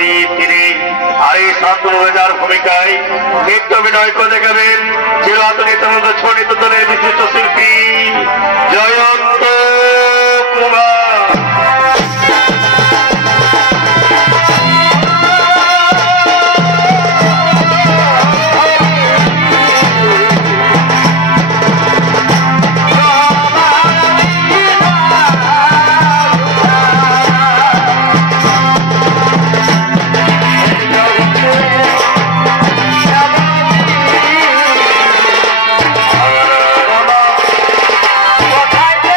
কবি তিনি আর এই শান্তনুর ভূমিকায় নৃত্য অভিনয় করে দেখাবেন চিরাচরিত নিত্যানন্দ ছড়িত দলের বিশিষ্ট শিল্পী জয়ন্ত কুমার। কোথায়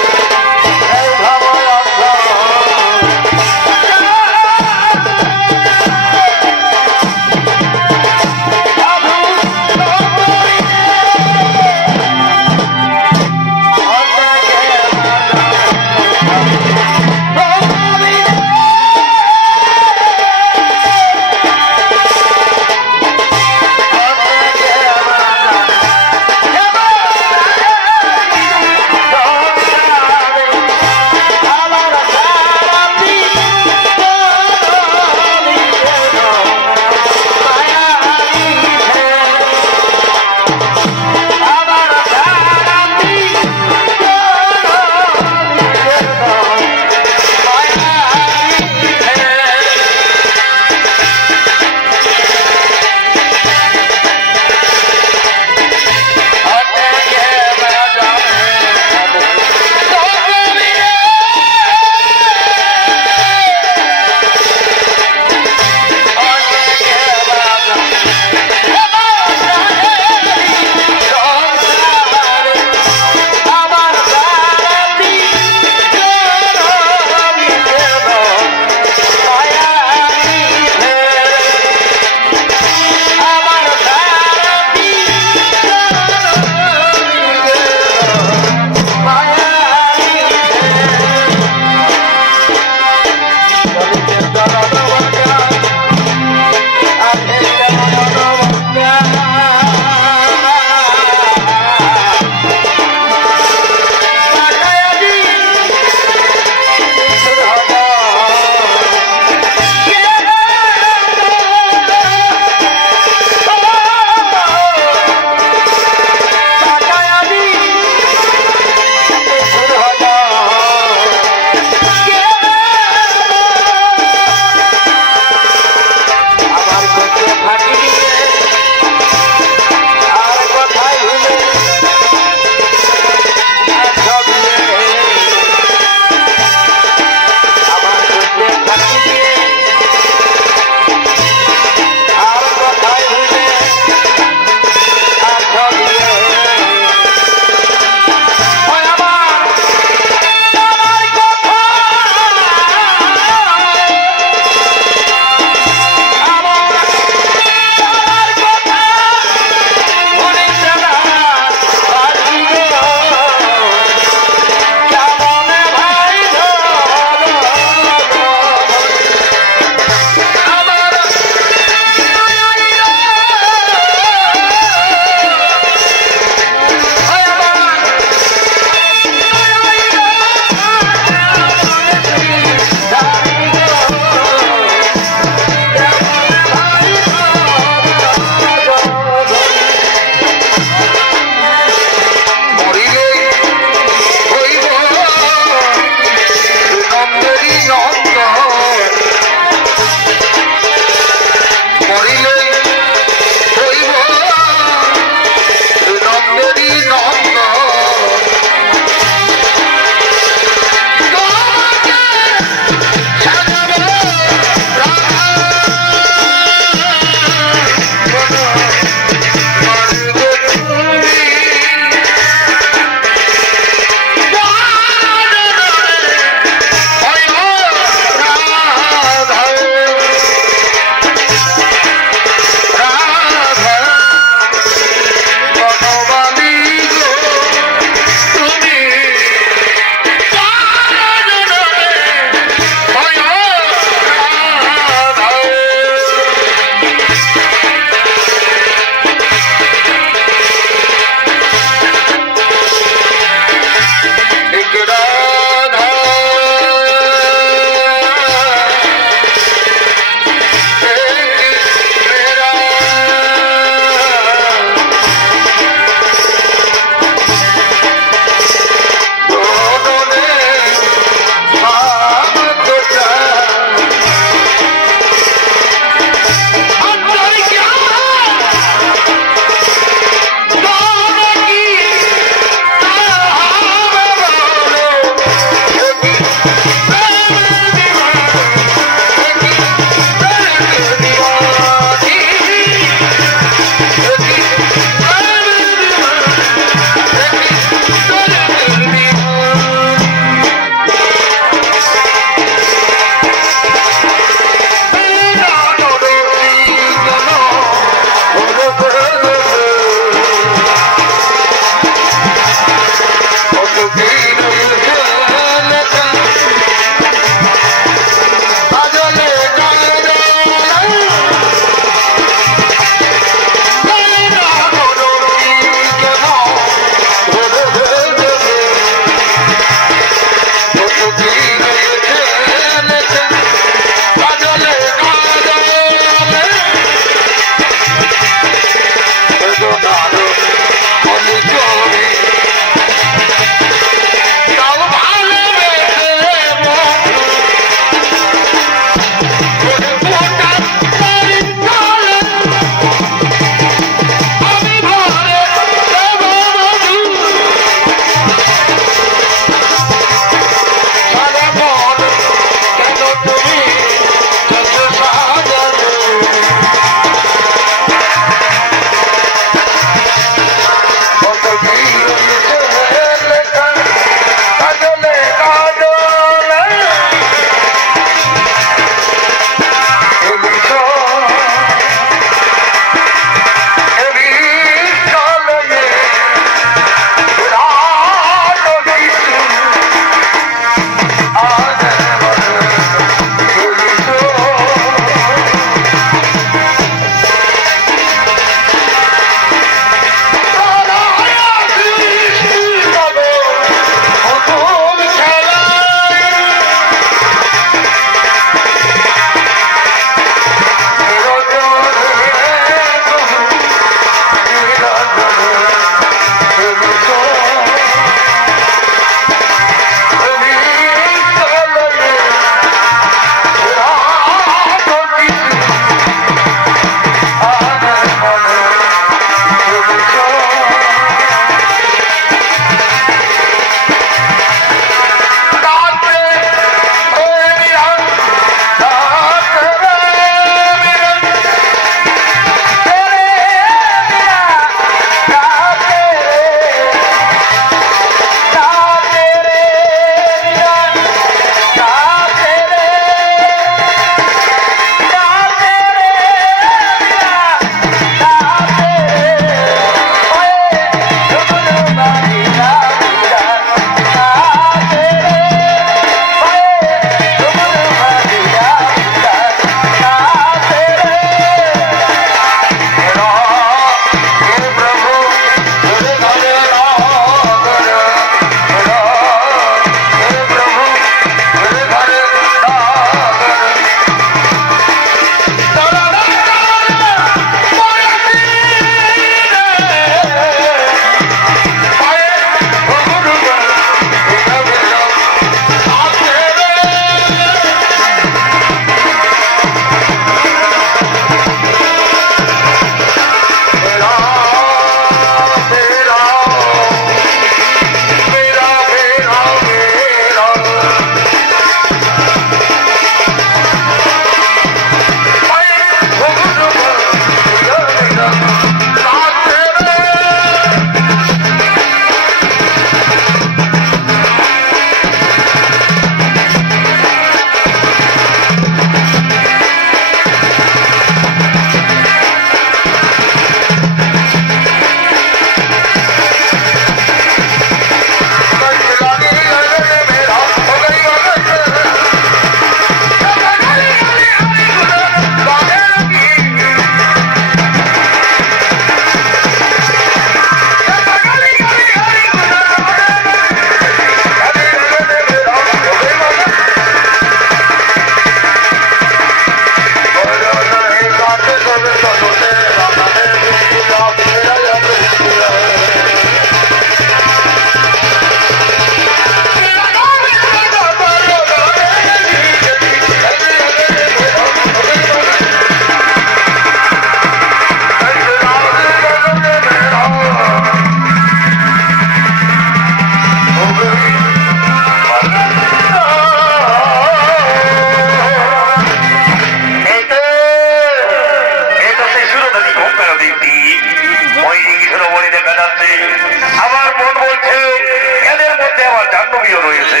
নদীও রয়েছে।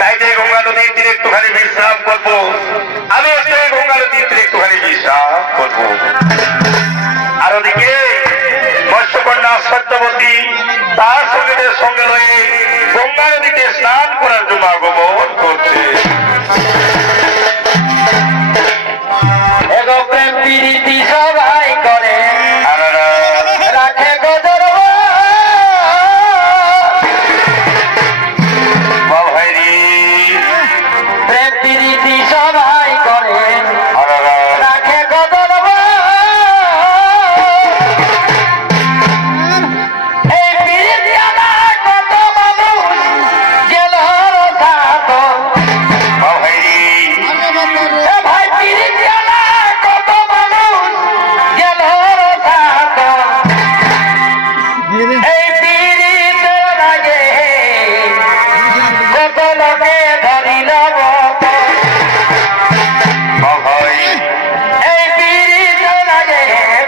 তাই যে গঙ্গা নদীর তীরে একটুখানি বিশ্রাম করবো, আমি গঙ্গা নদীর তীরে একটুখানি বিশ্রাম করবো। আর ওদিকে মৎস্যকন্যা সত্যবতী তার সঙ্গে রয়ে গঙ্গা নদীতে স্নান করার জন্য আগমন করছে। সবাই করে রাখে গদর প্রেম প্রীতি সবাই করে রাখে গদর এই প্রীতি আমার কত মানুষ গেল সাত ভাই প্রীতি আমার কত মানুষ গেল সাত এই প্রীতি লাগে কত লোকে ধরিল এই প্রীতি লাগে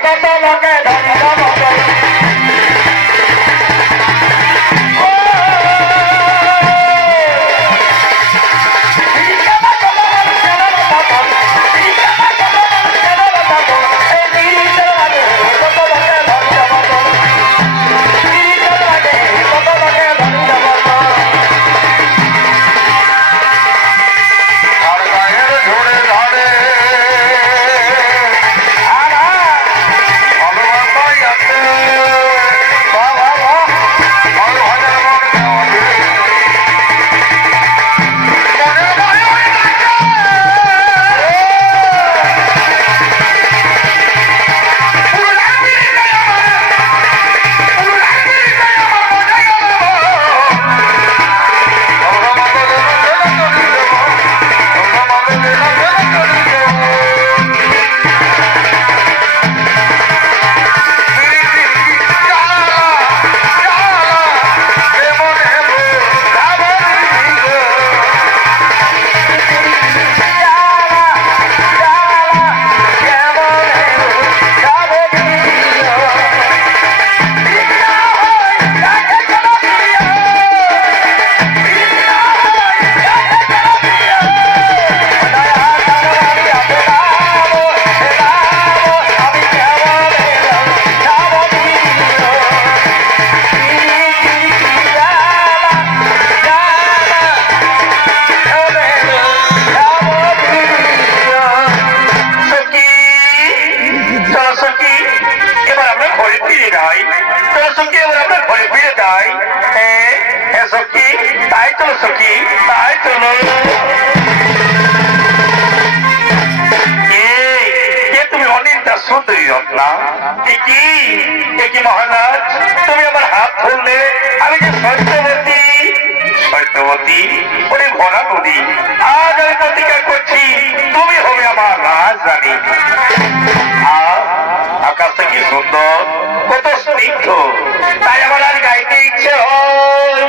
কত লোকে ধরিল মহারাজ, তুমি আমার হাত ধরলে আমি যে সত্যবতী ওরে ভরা নদী, আজ আমি প্রতিজ্ঞা করছি তুমি হবে আমার রাজরানী। আকাশটা কি সুন্দর, কত স্নিগ্ধ, তাই আমার আর গাইতে ইচ্ছে হয়।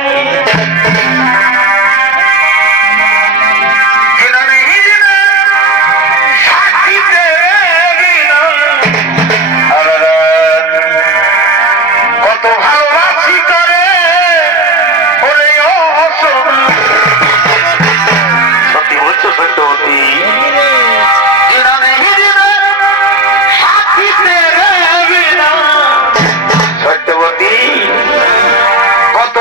সত্যবতী কত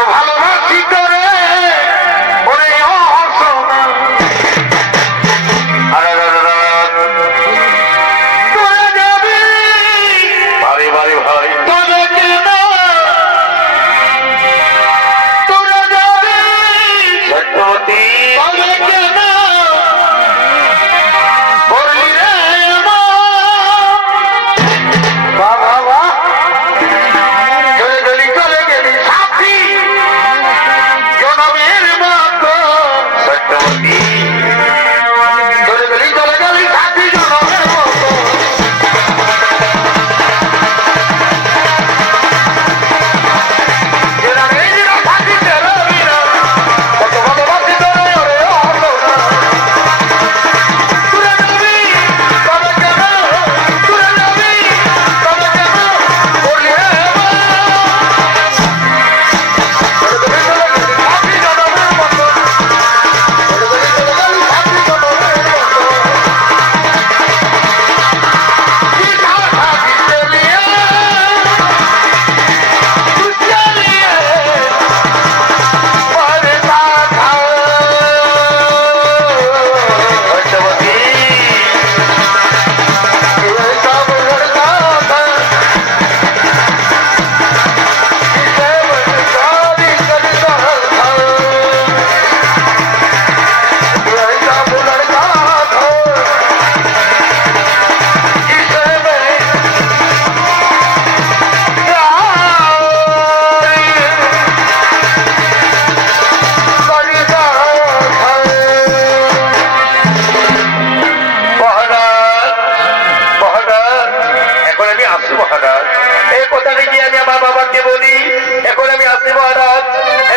আসি মহারাজ,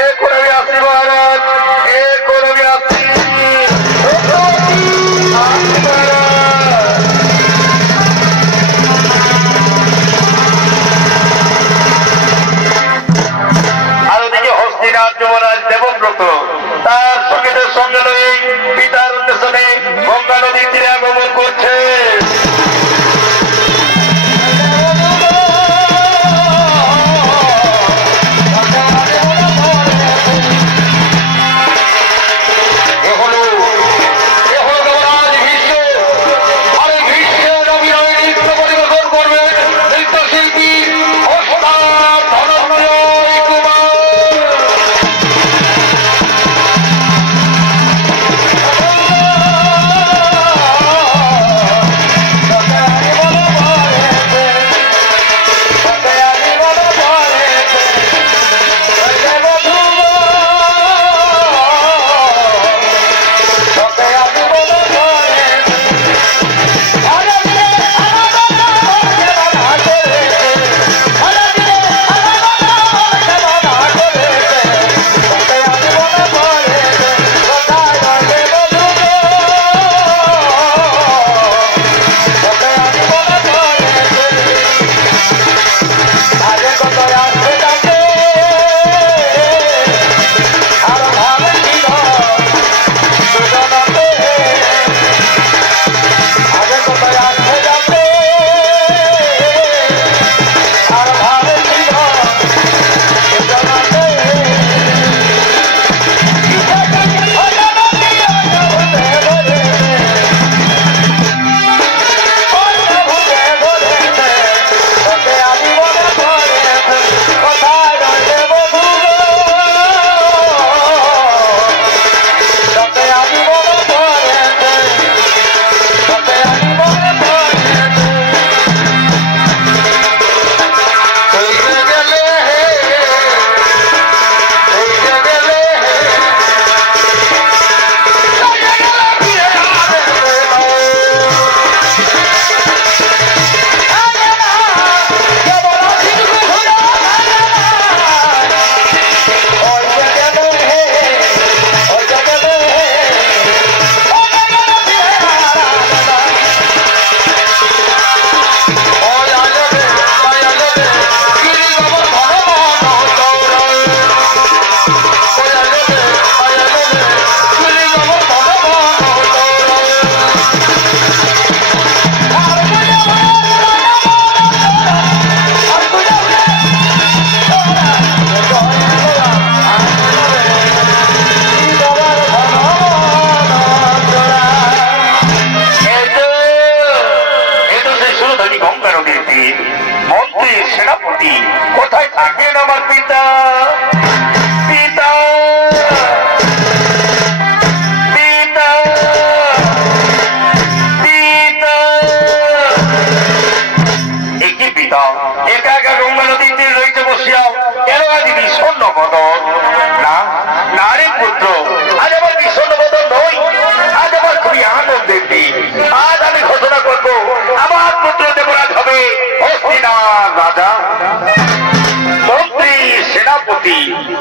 এখন আমি আসি মহারাজ, এখন আমি আসি আর ওদিকে হস্তিনাথ যুবরাজ দেবব্রত তার সঙ্গীদের সঙ্গে লয়ে পিতার উদ্দেশ্যে গঙ্গা নদীর তীরে আগমন করছে।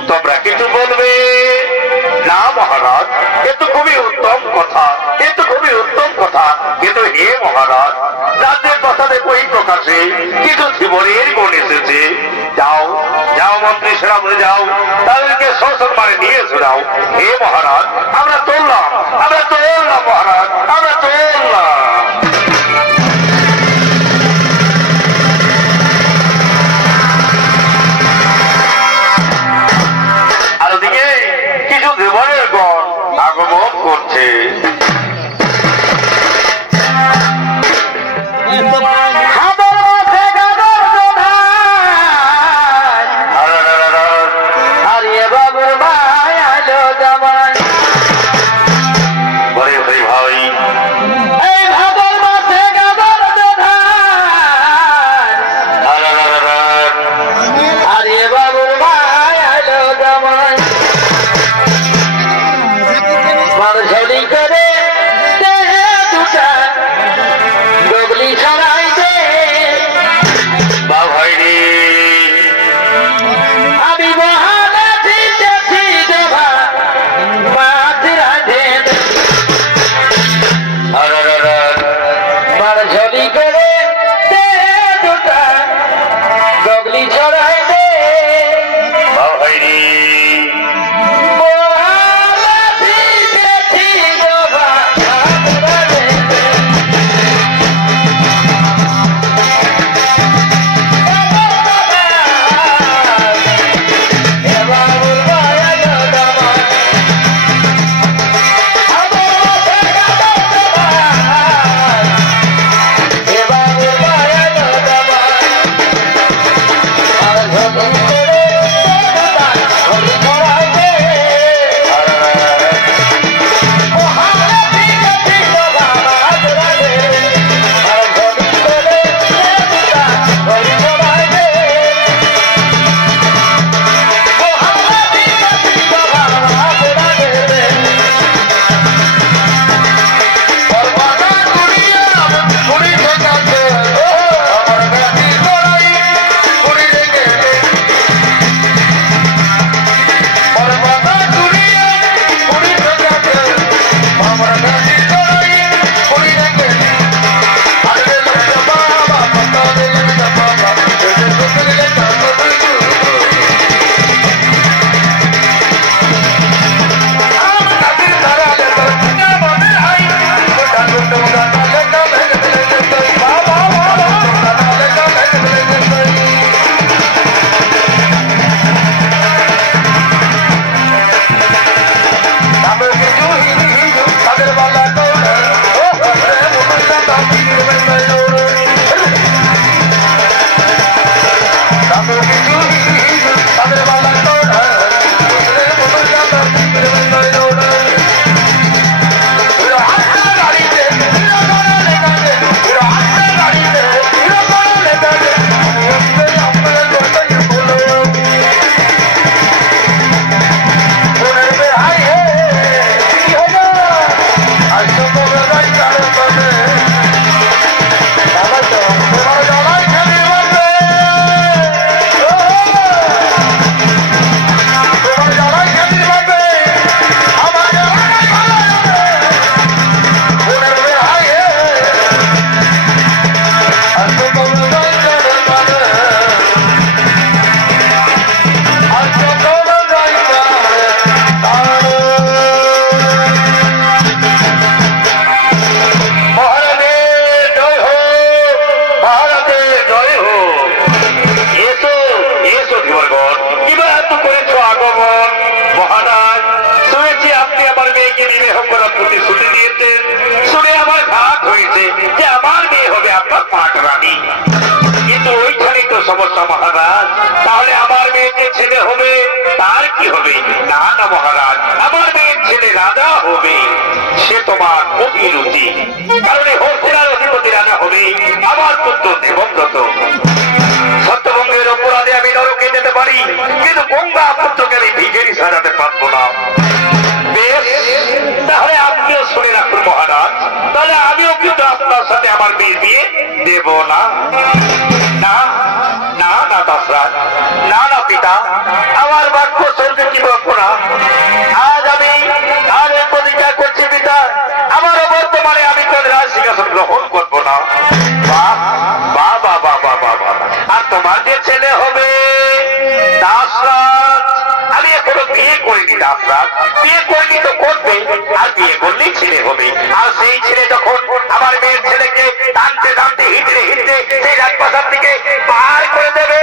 তোমরা কিছু বলবে না মহারাজ? এ তো খুবই উত্তম কথা, এ তো খুবই উত্তম কথা। কিন্তু হে মহারাজ, রাজ্যের কথা দেখো এই প্রকাশে কিছু জীবনের গুণ এসেছে। যাও যাও মন্ত্রী সেনাপতি, যাও তাদেরকে সসম্মানে নিয়ে শোনাও। হে মহারাজ, আমরা চললাম, আমরা চললাম মহারাজ, আমরা চললাম। কিছু দেবনের গণ আগমন করছে। করে আমাকে বিবাহ করার প্রতিশ্রুতি দিয়েছেন। শুনে আমার ঘাত হয়েছে যে আমার মেয়ে হবে আপনার পাট রানী। কিন্তু ওইখানেই তো সমস্যা মহারাজ। তাহলে আমার মেয়ে যে ছেলে হবে তার কি হবে? না না মহারাজ, আমার মেয়ের ছেলে রাজা হবে। সে তোমার অভিরুচি, কারণ এই হর্ষের অধিপতি রাজা হবে আমার পুত্র দেবব্রত। সত্যভঙ্গের অপরাধে আমি নরকে যেতে পারি, কিন্তু গঙ্গা পুত্রকে আমি ভিখারি সাজাতে পারবো না। বেশ, তাহলে আপনিও শুনে রাখুন মহারাজ, তাহলে আমিও কিন্তু আপনার সাথে আমার মেয়ের বিয়ে দেব না। না না না দশরথ, না না পিতা, আমার বাক্য চলবে কি বলবো না। আজ আমি প্রতিজ্ঞা করছি পিতা, আমার বর্তমানে আমি কোন রাজ সিংহাসন গ্রহণ করবো না। বাহ বাহ বাহ বাহ বাহ বাহ। আর তোমার যে ছেলে হবে দাসরাজ, আমি এখনো বিয়ে করিনি দাসরাজ, বিয়ে করিনি তো করবে, আর বিয়ে করলেই ছেলে হবে। আর সেই ছেলে যখন আমার মেয়ের ছেলেকে টানতে টানতে হিঁচড়ে হিঁচড়ে সেই রাজপ্রাসাদ থেকে পার করে দেবে,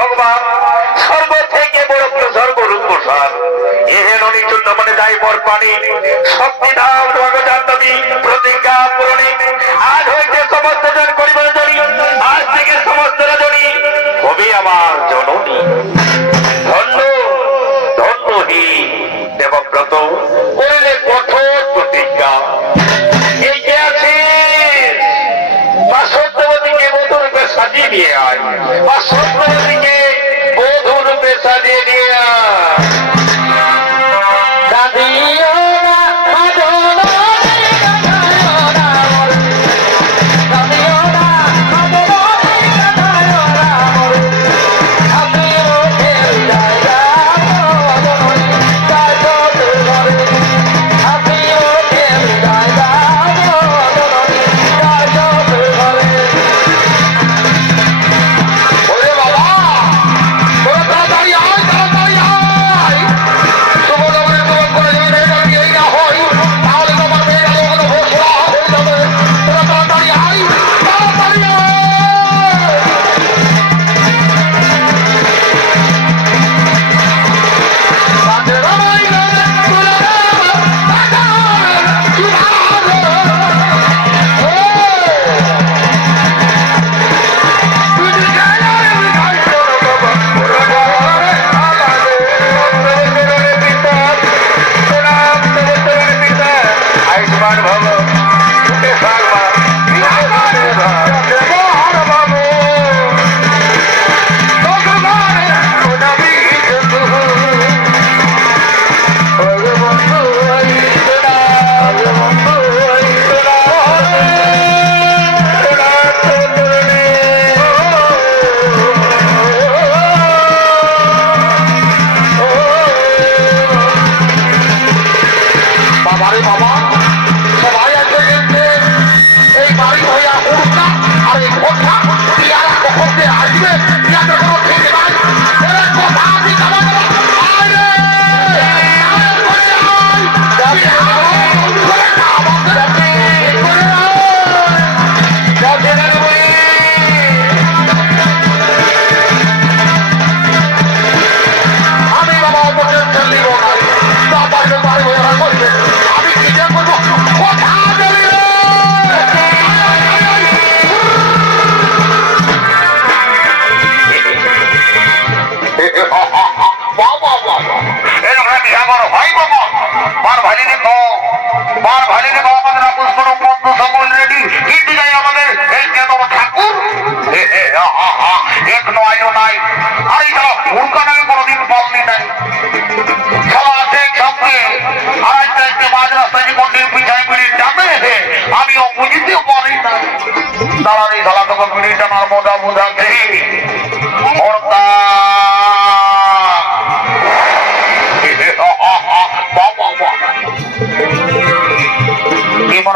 ভগবান সর্ব থেকে বড় সর্বরূপ প্রসাদ এহেন অনিচুদ্ধ মনে যাই বর পানি শক্তিধাম ভগজান্তবী প্রতিজ্ঞা পূরণে আজ হইতে সমস্ত জন করিবার জনি, আজ থেকে সমস্ত জনি হবে আমার জননী। ধন্য ধন্য হি দেবব্রত, করিলে কঠোর প্রতিজ্ঞা। এই যে আছে বা সত্যবতীকে বধূরূপে সাজিয়ে নিয়ে আয়, বা সত্যবতীকে বধূরূপে সাজিয়ে নিয়ে আয়।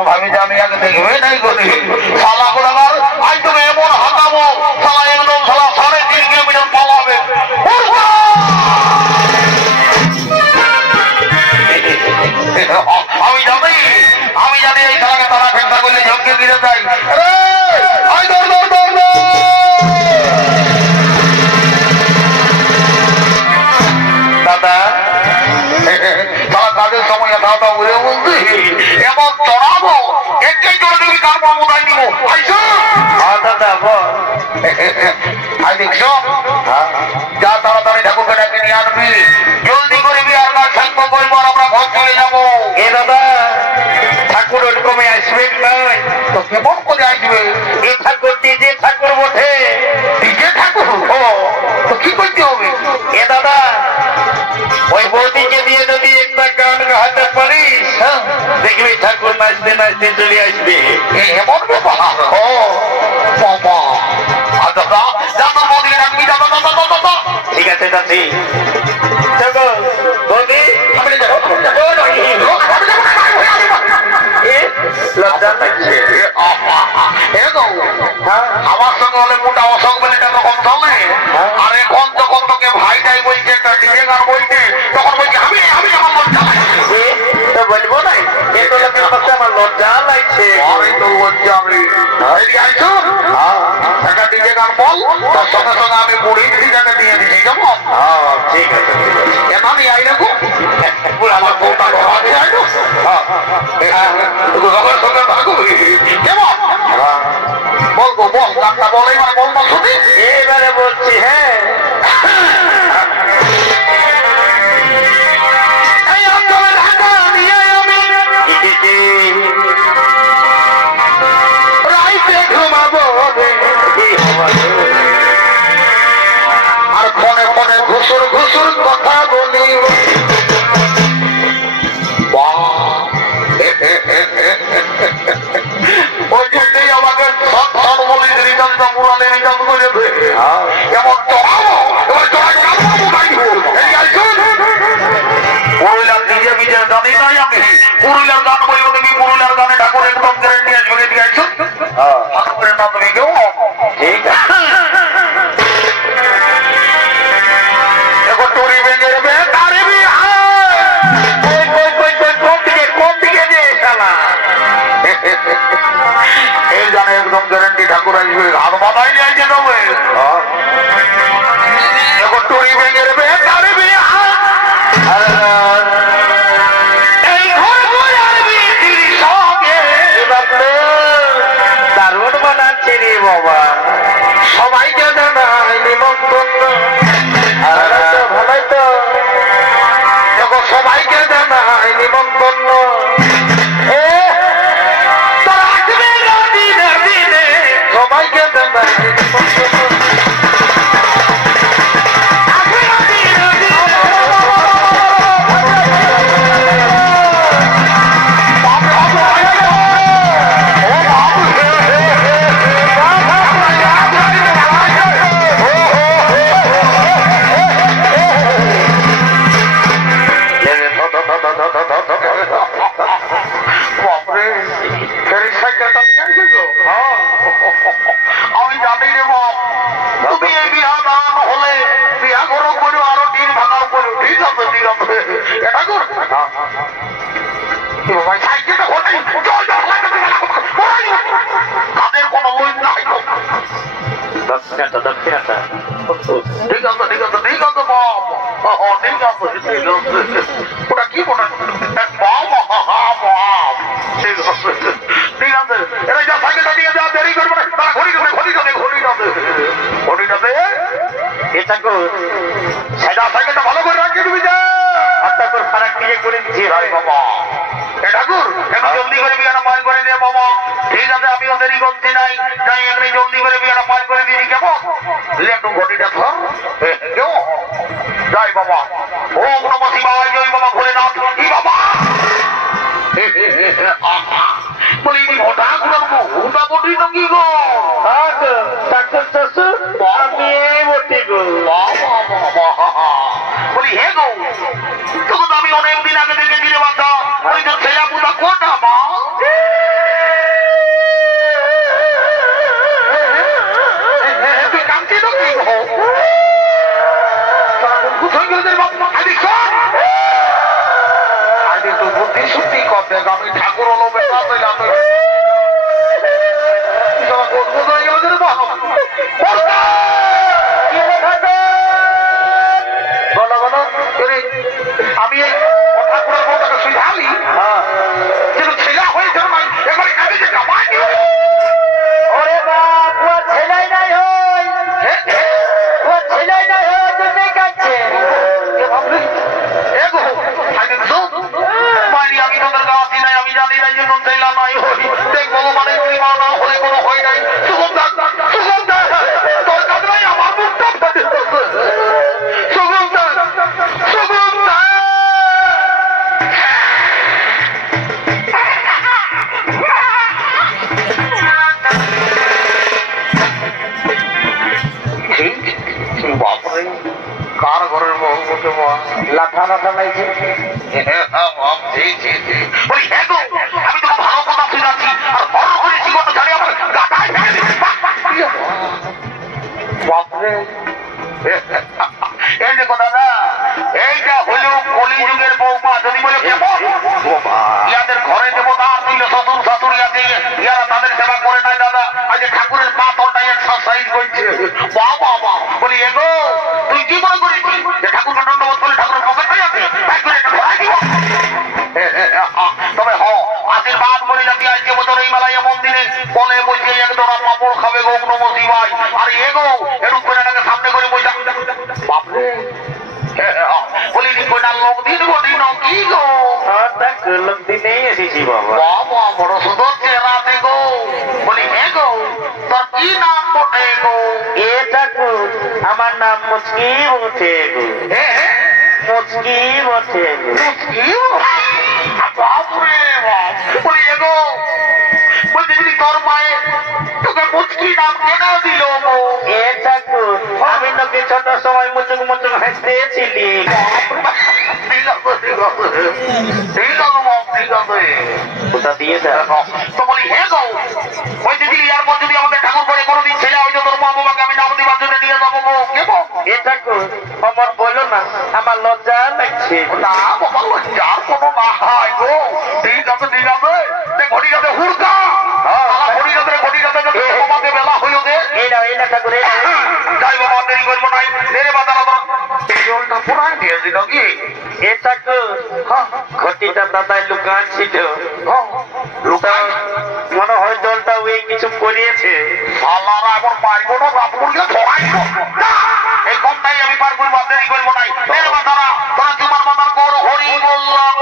ভাবে যে আমি আগে দেখবে নাই করি শালা গোলাবার আজ তুমি এমন হাঁকাবো শালা একদম শালা 3.5 কিলোমিটার পালাবে। আমি জানি দাদা বলে বলতে এমন চড়াবো একটাই করে তুমি কার মমতায় নিব আইসো দাদা বল আই দেখছো যা তাড়াতাড়ি ঠাকুরকে ডাকে নিয়ে আনবি জলদি করে বিয়ার না শান্ত করবো আর আমরা ঘর চলে যাবো এ দাদা ঠাকুর ওরকমই আসবে নয় তো কেমন করে আসবে এ ঠাকুর যে ঠাকুর বটে নিজে ঠাকুর ও তো কি করতে হবে এ দাদা ওই বৌদিকে দিয়ে যদি একটা গান গাহাতে পারিস দেখবি ঠাকুর নাচতে নাচতে চলে আসবে এমন ব্যাপার ও বাবা দাদা দাদা বৌদিকে ডাকবি দাদা দাদা দাদা ঠিক আছে দাদি চলো বৌদি আমি যাবো লজ্জা লাগছে আমার সঙ্গে হলে মোটা অসংখ বলে তখন চলে আর এখন যখন তোকে ভাইটাই বলছে একটা ডিজে গান বলছে তখন বলছে আমি আমার লজ্জা লাগছে তো বলবো নাই এতো লোকের কাছে আমার লজ্জা লাগছে আমি তো বলছি আমি আইছো একটা ডিজে গান বল তার সঙ্গে সঙ্গে আমি বুড়ি দিদিটাকে দিয়ে দিচ্ছি কেমন ঠিক আছে কেন আমি আই রাখো আমার বউটা ঘোরা দিয়ে আইলো আমার সঙ্গে থাকো কেমন বলবো বল গানটা বল এবার বল না শুনি এবারে বলছি হ্যাঁ এই অঞ্চলে ঢাকা দিয়ে আমি রাইতে ঘুমাবো আর ফোনে ফোনে ঘুষুর ঘুষুর কথা বলি ওই জন্যই আমাকে সব বলি রিটার্ন মুরাদের রিটার্ন করে কেমন চড়াবো এবার চড়াই পুরুলিয়ার নিজে নিজে জানি নাই আমি পুরুলিয়ার গান বলবো তুমি পুরুলিয়ার গানে ঠাকুর একদম গ্যারেন্টি আসবে দিয়ে আইছো ঠাকুরের না তুমি কেউ ঠিক আছে এখন টুরি ভেঙে দেবে তারে কোন দিকে যে শালা এই গানে একদম গ্যারেন্টি ঠাকুর আসবে আর বাধাই নিয়ে আইছে তবে এখন টুরি ভেঙে দেবে তারে এই ঘর আসবি সঙ্গে দারুণ বানাচ্ছে রে বাবা সবাইকে জানাই নিমন্ত্রণ ভালোই তো দেখো সবাইকে জানাই নিমন্ত্রণ সবাইকে জানাই নিমন্ত্রণ আমি জানি রে বাপ তুমি এই বিহা দাঁড়ানো হলে বিহা করো করো আরো ডিম ভাঙাও করো ঠিক আছে এটা কর সাইকেলটা হলেই তাদের কোনো লইন নাই দক্ষিণাটা দক্ষিণাটা ঠিক আছে ঠিক আছে ঠিক আছে বাপ ঠিক আছে ঠিক আছে ওটা কি বলে বাপ বাপ ঠিক আছে ঠিক আছে এরা যা সাইকেলটা নিয়ে যা দেরি করবে না তারা ঘড়িটাতে এটা কর সেটা সাইকেলটা ভালো করে রাখি তুমি যা আচ্ছা তোর ফারাক দিকে করে দিচ্ছি ভাই বাবা ঠাকুর একটু জলদি করে বিয়ানা পান করে দে বাবা ঠিক আছে আমিও দেরি করছি নাই তাই এখানে জলদি করে বিয়ানা পান করে দিবি কেমন একটু ঘটিটা ধর কেমন যাই বাবা ও কোনো বসি বাবা জয় বাবা ঘুরে নাও ই বাবা বলি ঘটা ঘুরাবো ঘুটা বটি তো কি গো ঠাকুর শ্বশুর আমি এই বটি গো বলি হে গো তোকে তো আমি অনেক দিন আগে দেখে দিলে বাবা ওই তো ছেলা পুতা কোটা মা তুই কামছি তো কি গো আগে তো বুদ্ধি শুদ্ধি করতে আমি ঠাকুর হলো বেটা আমি জানি না যে তোর চাইলা নাই হই দেখ ভগবানের কৃপা না হলে কোনো হয় নাই সুগন্ধা তোর কাছে নাই আমার মুখটা সুগন্ধা বাপরে কার ঘরের বউ মুখে লাঠা লাঠা লাগছে আমি তো ভালো কথা শুনাচ্ছি আর বড় করে জীবন জানি আমার গাটায় বাপরে এই দেখো দাদা এইটা হলো কলিযুগের বৌমা যদি বলে কেমন ইয়াদের ঘরে দেবো তার দিল শ্বশুর শাশুড়ি আছে ইয়ারা তাদের সেবা করে নাই দাদা আজ ঠাকুরের পা তলটাই এক্সারসাইজ করছে বাবা বলি এগো তুই কি মনে করেছিস যে ঠাকুরকে দণ্ডবোধ করলে ঠাকুরের পকেটে আছে তবে আশীর্বাদ বলে যাবি আজকে বছর এই মেলায় মন্দিরে বলে বসে এক তোরা পাপড় খাবে গো নম শিবাই আর এগো এরকম করে সামনে করে বসে বাপরে বলি কইনার লোক দিন গো দিন কি গো লোক দিনেই এসেছি বাবা বড় সুন্দর চেহারা দেখো বলি হে গো তোর কি নাম বটে গো এ ঠাকুর আমার নাম মুচকি বটে গো মুচকি বটে মুচকি বাপরে বাপ বলি হে গো বলছি যদি তোর মায়ে তোকে মুচকি নাম কেন দিল গো এ ঠাকুর আমি তোকে ছোট সময় মুচুক মুচুক হাসতেছিলি ঠিক আছে কোথা দিয়ে তো বলি হে গো ওই দিদি ইয়ার পর যদি আমাদের ঠাকুর করে কোনোদিন ছেলে হয়তো তোর মা বাবাকে আমি নাম দিবার জন্য নিয়ে যাবো কেবো এ ঠাকুর আমার বললো না আমার লজ্জা লাগছে না বাবা লজ্জার কোনো না হয় গো ঠিক আছে ঘটি যাবে হুড়কা ঘটি যাবে তোমাকে বেলা হইল দে এই না ঠাকুর যাই বাবা দেরি করবো নাই দেরে বাধা জলটা পুরাই দিয়েছি নাকি এ ঠাকুর ঘটিটা দাদাই লুকান ছিল মনে হয় জলটা ওই কিছু করিয়েছে সালারা এমন পারবো না বাপুরকে ধরাইব এই কমটাই আমি পার করবো দেরি করবো নাই দেরে বাধারা তোরা তোমার বাবার বড় হরি বললাম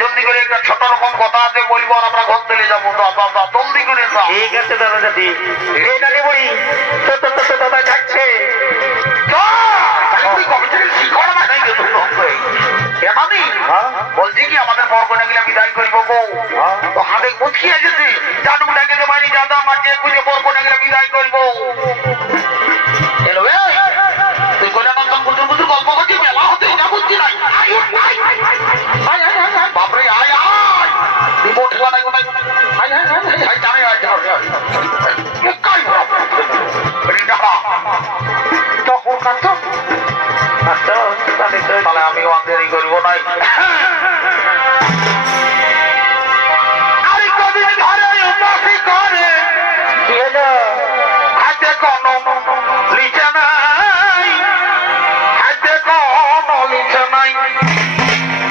জলদি করে একটা ছোট রকম কথা আছে বলবো আর আমরা ঘর চলে যাবো জলদি করে ঠিক আছে দাদা দাদি দাদা যাচ্ছে বলছি কি আমাদের বরকনে গেলে বিদায় করবো গো তো হাতে মুচকি এসেছে জানুক ডাকে যে বাড়ি দাদা মাঠে পুজো পর্ব নাকি বিদায় করবো এলো তুই করে নতুন পুজোর পুজোর গল্প করছি মেলা হতে এটা বুঝছি নাই বাপরে আয় আয় রিপোর্ট খেলা নাই কোথায় তাহলে আমি দেরি করবো নাই আরে কদিন ধরে উন্নতি করে হাতে কোনো লিখে নাই হাতে কোনো লিখে নাই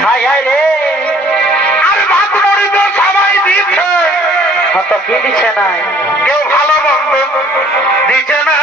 হাই হাই রে আরে ভাত মরি তো সবাই দিচ্ছে তো কি দিচ্ছে নাই কেউ ভালো বন্ধু দিচ্ছে না